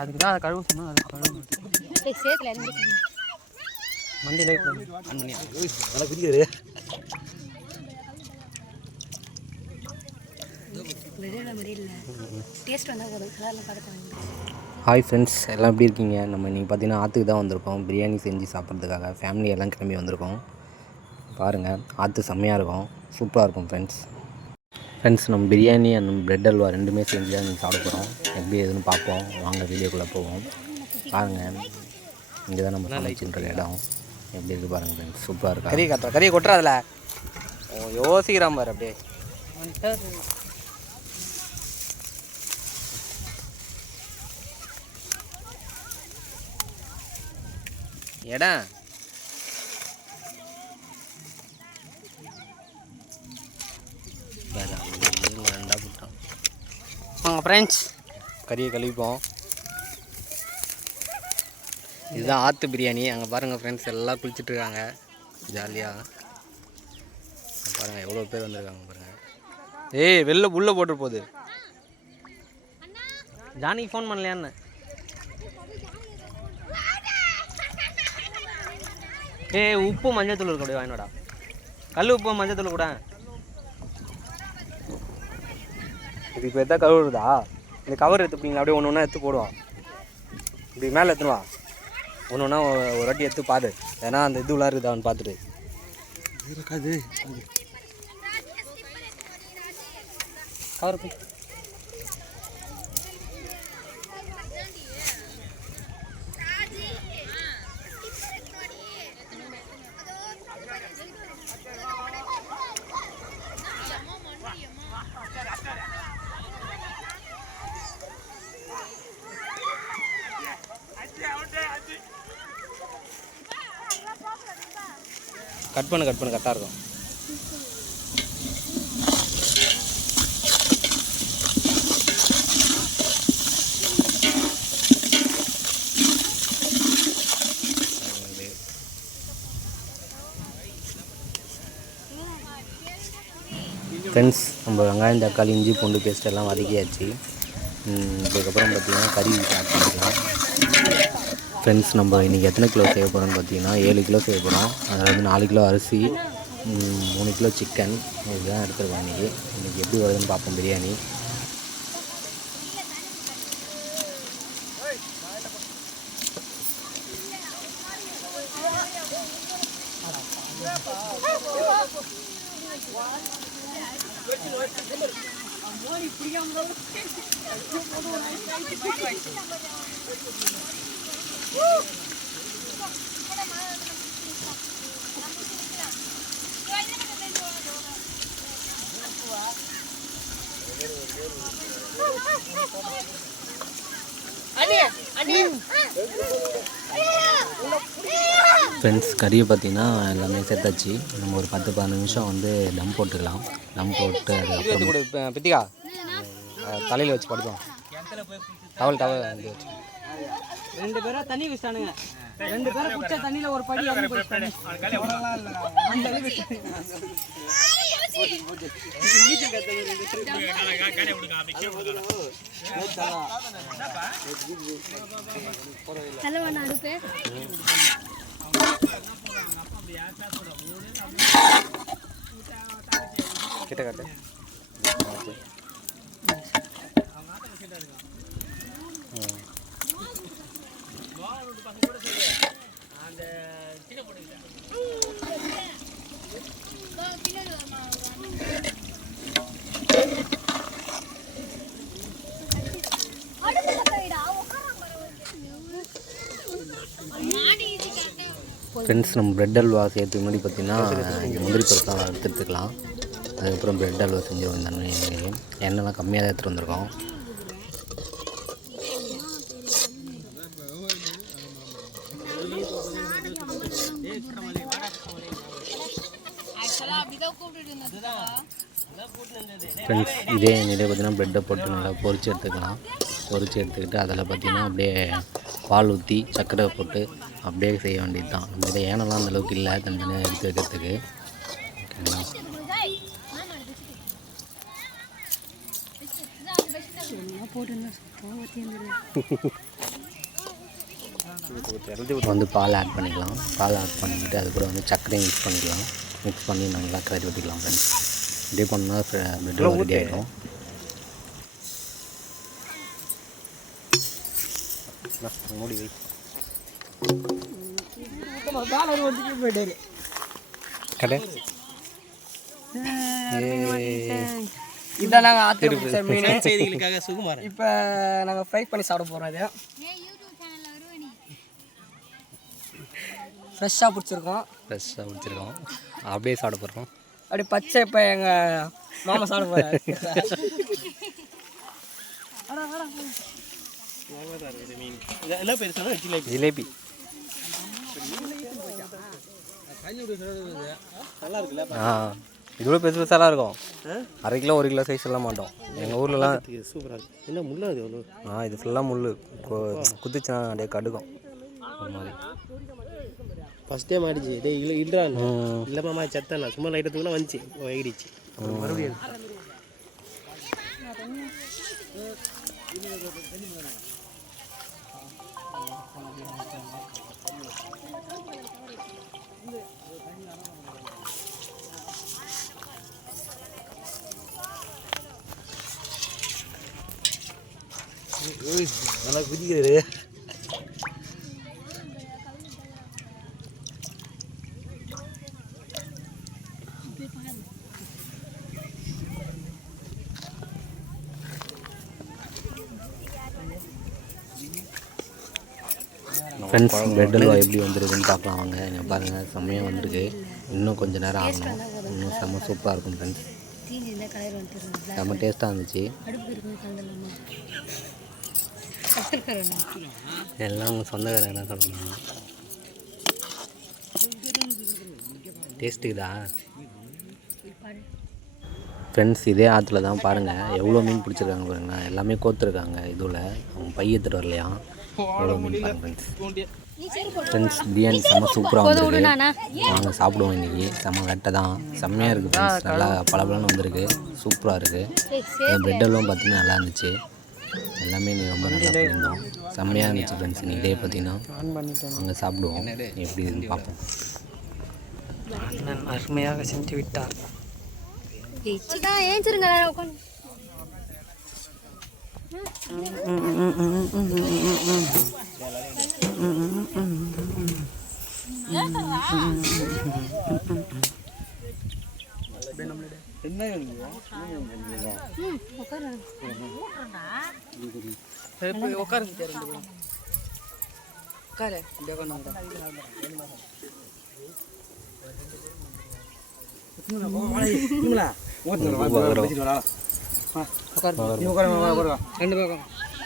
அதுக்கு தான் அதை கழுவு சொன்னால் அதை கழுவு மண்டி லைட் ஆன் பண்ணியா நல்லா குடிக்கிறது. ஹாய் ஃப்ரெண்ட்ஸ், எல்லாம் எப்படி இருக்கீங்க? நம்ம இன்றைக்கி பார்த்தீங்கன்னா ஆற்றுக்கு தான் வந்திருக்கோம் பிரியாணி செஞ்சு சாப்பிட்றதுக்காக. ஃபேமிலி எல்லாம் கிளம்பி வந்திருக்கோம். பாருங்கள், ஆற்று செம்மையாக இருக்கும், சூப்பராக இருக்கும் ஃப்ரெண்ட்ஸ். நம்ம பிரியாணி அண்ட் பிரெட் அல்வா ரெண்டுமே செஞ்சு தான் நீங்கள் சாப்பிட போகிறோம். எப்படி எதுன்னு பார்ப்போம், வாங்க வீடியோக்குள்ளே போவோம். பாருங்கள், இங்கே தான் நம்ம சமைச்சுன்ற இடம் எப்படி இருக்குது பாருங்கள் ஃப்ரெண்ட்ஸ், சூப்பராக இருக்கா. கறியை கொட்டுறா அதில் யோசிக்கிறான் பாரு. அப்படியே இடம் ரெண்டாக போட்டோம். வாங்க ஃப்ரெண்ட்ஸ், கறியை கழுவிப்போம். இதுதான் ஆற்று பிரியாணி. அங்கே பாருங்கள் ஃப்ரெண்ட்ஸ், எல்லாம் குளிச்சுட்ருக்காங்க ஜாலியாக. பாருங்கள் எவ்வளோ பேர் வந்திருக்காங்க பாருங்கள். ஏய், வெளில உள்ளே போட்டு போகுது. ஜானிக்கு ஃபோன் பண்ணலையான்னு. ஏய், உப்பு மஞ்சத்தூள் இருக்க அப்படியே வாங்கினோடா. கல் உப்பு மஞ்சத்தூள் கூட. இது இப்போ எதா கழுவுறதா? இந்த கவர் எடுத்துப்பீங்களா? அப்படியே ஒன்று ஒன்றா எடுத்து போடுவான். இப்படி மேலே எடுத்துனுவா. ஒன்று ஒன்றா ஒரு வாட்டி எடுத்து பாரு, ஏன்னா அந்த இது உள்ளார இருக்குதான்னு பார்த்துட்டு இருக்காது. கவர் கட் பண்ணு கரெக்டாக இருக்கும். ஃப்ரெண்ட்ஸ், நம்ம வெங்காயம் தக்காளி இஞ்சி பூண்டு பேஸ்ட் எல்லாம் வதக்கியாச்சு. இதுக்கப்புறம் பார்த்திங்கன்னா கறி ஸ்டார்ட் பண்ணிக்கலாம். ஃப்ரெண்ட்ஸ், நம்ம இன்றைக்கி எத்தனை கிலோ செய்ய போகிறோம்னு பார்த்தீங்கன்னா 7 கிலோ செய்ய போகிறோம். அதில் வந்து 4 கிலோ அரிசி, 3 கிலோ சிக்கன், இதுதான் எடுத்துருக்கோம். இன்றைக்கி எப்படி வருதுன்னு பார்ப்போம் பிரியாணி. ஃப்ரெண்ட்ஸ், கறியை பார்த்தீங்கன்னா எல்லாமே சேர்த்தாச்சு. நம்ம ஒரு 10-15 நிமிஷம் வந்து தம் போட்டுக்கலாம். தம் போட்டு அதுக்கப்புறம் பித்திகா தலையில் வச்சு படுத்தோம். டவல் வந்து வச்சு 2 பேரும் தண்ணி வச்சிட்டானுங்க. 2 பேரும் குச்ச தண்ணியில் ஒரு படி இறங்கி போயிட்டாங்க. கிட்ட காட்டு. ஃப்ரெண்ட்ஸ், நம்ம பிரெட் அல்வா சேர்த்து முன்னாடி பார்த்திங்கன்னா முந்திரி பருப்பெலாம் எடுத்துக்கலாம். அதுக்கப்புறம் பிரெட் அல்வா செஞ்சு வந்தோம். எண்ணெய்லாம் கம்மியாக தான் எடுத்துகிட்டு வந்திருக்கோம். ஃப்ரெண்ட்ஸ், இதே எண்ணெயிலே பார்த்திங்கன்னா ப்ரெட்டை போட்டு நல்லா பொரித்து எடுத்துக்கலாம். பொரித்து எடுத்துக்கிட்டு அதில் பார்த்திங்கன்னா அப்படியே பால் ஊற்றி சர்க்கரை போட்டு அப்படியே செய்ய வேண்டியது தான். நம்ம ஏனெல்லாம் அந்தளவுக்கு இல்லை தனித்தனியாக எடுத்து வைக்கிறதுக்கு. ஓகேங்களா? வந்து பால் ஆட் பண்ணிக்கலாம். பால் ஆட் பண்ணிக்கிட்டு அது கூட வந்து சர்க்கரையும் மிக்ஸ் பண்ணிக்கலாம். மிக்ஸ் பண்ணி நல்லா கிளறி ஊற்றிக்கலாம் ஃப்ரெண்ட்ஸ். இப்படி பண்ணால் ப்ரெட் ரெடி ஆகிடும். மூடி வை. கடை இதான் நாங்கள் ஆற்று பிடிச்ச மீன் செய்திகளுக்காக சுகுமார். இப்போ நாங்கள் ஃப்ரை பண்ணி சாப்பிட போகிறோம். இது ஃப்ரெஷ்ஷாக பிடிச்சிருக்கோம். அப்படியே சாப்பிட போகிறோம். அப்படியே பச்சை. இப்போ எங்கள் மாமா சாப்பிட போகிறாரு. ஜிலேபி இவ்வளோ பெருசு பெருசாலாம் இருக்கும். 1/2 கிலோ 1 கிலோ சைஸ் எல்லாம் மாட்டோம். எங்கள் ஊர்லலாம் சூப்பராக இருக்குது. என்ன முள்ளு அது எவ்வளோ? இது ஃபுல்லாக முள் குத்துச்சுன்னா அப்படியே கடுக்கும் ஒரு மாதிரி. ஃபஸ்ட் டைம் ஆடிச்சு. இதே இல்லைறான்னு இல்லைம்மா செத்தண்ணா சும்மா லைட்டத்துக்குலாம் வந்துச்சு வைகிடுச்சு. மறுபடியும் நல்லா குதிக்கிறது. ஃப்ரெண்ட்ஸ் பிரெட் அல்வா எப்படி வந்துருக்குன்னு பார்க்கலாம் வாங்க. இங்கே பாருங்கள் செம்மையாக வந்துருக்கு. இன்னும் கொஞ்சம் நேரம் ஆகணும். இன்னும் செம்ம சூப்பராக இருக்கும் ஃப்ரெண்ட்ஸ். செம்ம டேஸ்ட்டாக இருந்துச்சு. எல்லாம் உங்கள் சொந்தக்காரங்க தான் சாப்பிடுவாங்க. டேஸ்ட்டுக்குதா ஃப்ரெண்ட்ஸ்? இதே ஆற்றுல தான் பாருங்கள் எவ்வளோ மீன் பிடிச்சிருக்காங்க பாருங்கள். எல்லாமே கோத்துருக்காங்க. இதுவில் அவங்க பைய எடுத்துகிட்டு வரலையா? எவ்வளோ மீன் பாருங்க ஃப்ரெண்ட்ஸ். பிரியாணி செம்ம சூப்பராக வந்துருக்கு. நாங்கள் சாப்பிடுவோம் இன்றைக்கி. செம்ம வெட்டை தான். செம்மையாக இருக்குது ஃப்ரெண்ட்ஸ். நல்லா பளபளன்னு வந்திருக்கு. சூப்பராக இருக்குது. பிரெட் எல்லாம் பார்த்தீங்கன்னா நல்லா இருந்துச்சு. எல்லாமே ரொம்ப நல்லா பண்ணியிருந்தோம். செம்மையாக இருந்துச்சு ஃப்ரெண்ட்ஸ். இன்றைக்கி இதே பார்த்தீங்கன்னா அங்கே சாப்பிடுவோம். எப்படி இருக்குன்னு பார்ப்போம். அருமையாக செஞ்சு விட்டார்.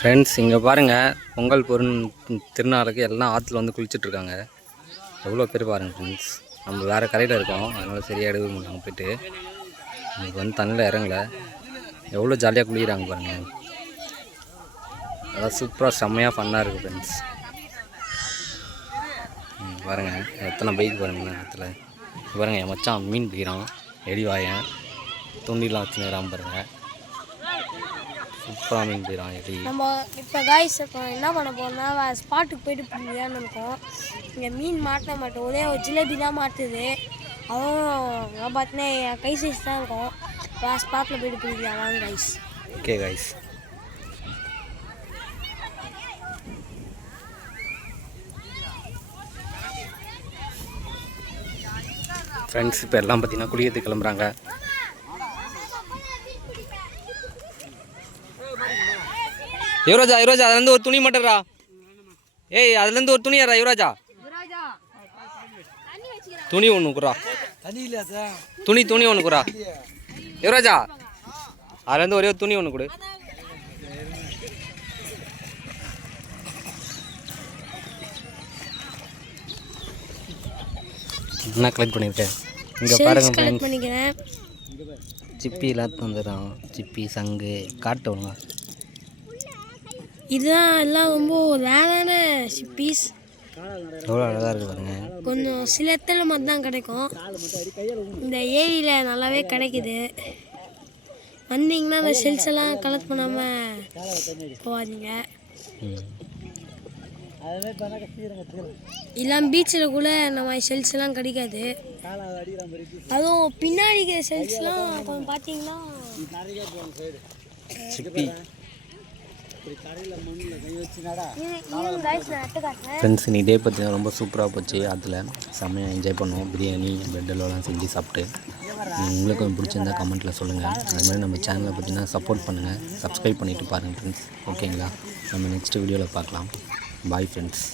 ஃப்ரெண்ட்ஸ் இங்கே பாருங்கள், பொங்கல் திருநாளுக்கு எல்லாம் ஆற்றுல வந்து குளிச்சுட்ருக்காங்க. எவ்வளோ பேர் பாருங்கள் ஃப்ரெண்ட்ஸ். நம்ம வேறு கரையில் இருக்கோம், அதனால் சரியாக எடுக்க முடியல. போய்ட்டு இன்றைக்கி வந்து தண்ணியில் இறங்கல. எவ்வளோ ஜாலியாக குளிக்கிறாங்க பாருங்கள். அதான் சூப்பராக செம்மையாக ஃபன்னாக இருக்குது ஃப்ரெண்ட்ஸ். பாருங்கள் எத்தனை பைக் பாருங்கள் ஆற்றுல. பாருங்கள் என் மச்சான் மீன் பிடிக்கிறான். எடிவாயன் தூண்டிலாம் வச்சுக்கிறான் பாருங்கள். சூப்பராக மீன் பிடிக்கிறான் எடி. நம்ம இப்போ காய்ஸ் இப்போ என்ன பண்ண போகிறோம்னா ஸ்பாட்டுக்கு போய்ட்டு பிடிக்கலான்னு இருக்கோம். இங்கே மீன் மாட்ட மாட்டோம், ஒரே ஒரு ஜிலேபி தான் மாட்டுது. அவன் பார்த்தீங்கன்னா என் கை சைஸ் தான் இருக்கும். ஸ்பாட்டில் போய்ட்டு பிடிக்கலாம் வாங்க காய்ஸ். Okay guys. ஃப்ரெண்ட்ஸ் இப்போ எல்லாம் பார்த்தீங்கன்னா குளிக்கிறதுக்கு கிளம்புறாங்க. யுவராஜா அதுலேருந்து ஒரு துணி மட்டும்ரா. ஏய் அதுலேருந்து ஒரு துணியாரா யுவராஜா. துணி ஒன்று குறா. துணி ஒன்று குறா யுவராஜா. அதுலேருந்து ஒரே ஒரு துணி ஒன்று கொடு. என்ன கலெக்ட் பண்ணியிருக்கேன் இங்கே பாருங்க ஃப்ரெண்ட்ஸ். சிப்பி எல்லாத்தையும் வந்துடும். சிப்பி சங்கு காட்டுவாங்க. இதுதான் எல்லாம் ரொம்ப ரேரான சிப்பீஸ். எவ்வளோ அழகாக இருக்குது பாருங்க. கொஞ்சம் சில இடத்துல மட்டும் தான் கிடைக்கும். இந்த ஏரியில் நல்லாவே கிடைக்குது. வந்தீங்கன்னா அந்த ஷெல்ஸ் எல்லாம் கலெக்ட் பண்ணாமல் போகாதீங்க. எல்லாம் பீச்சில் கூட நம்ம ஷெல்ஸ் எல்லாம் கிடைக்காது. அதுவும் பின்னாடி இருக்கிற ஷெல்ஸ்லாம் கொஞ்சம் பார்த்தீங்கன்னா ஃப்ரெண்ட்ஸ் இன்னைக்கு டே பார்த்தீங்கன்னா ரொம்ப சூப்பராக போச்சு. அதில் செம்மையாக என்ஜாய் பண்ணுவோம். பிரியாணி பெட்டெல்லாம் செஞ்சு சாப்பிட்டு. உங்களுக்கும் பிடிச்சிருந்தா கமெண்ட்டில் சொல்லுங்கள். அது மாதிரி நம்ம சேனலை பார்த்தீங்கன்னா சப்போர்ட் பண்ணுங்கள். சப்ஸ்கிரைப் பண்ணிவிட்டு பாருங்கள் ஃப்ரெண்ட்ஸ். ஓகேங்களா? நம்ம நெக்ஸ்ட் வீடியோவில் பார்க்கலாம். Bye friends.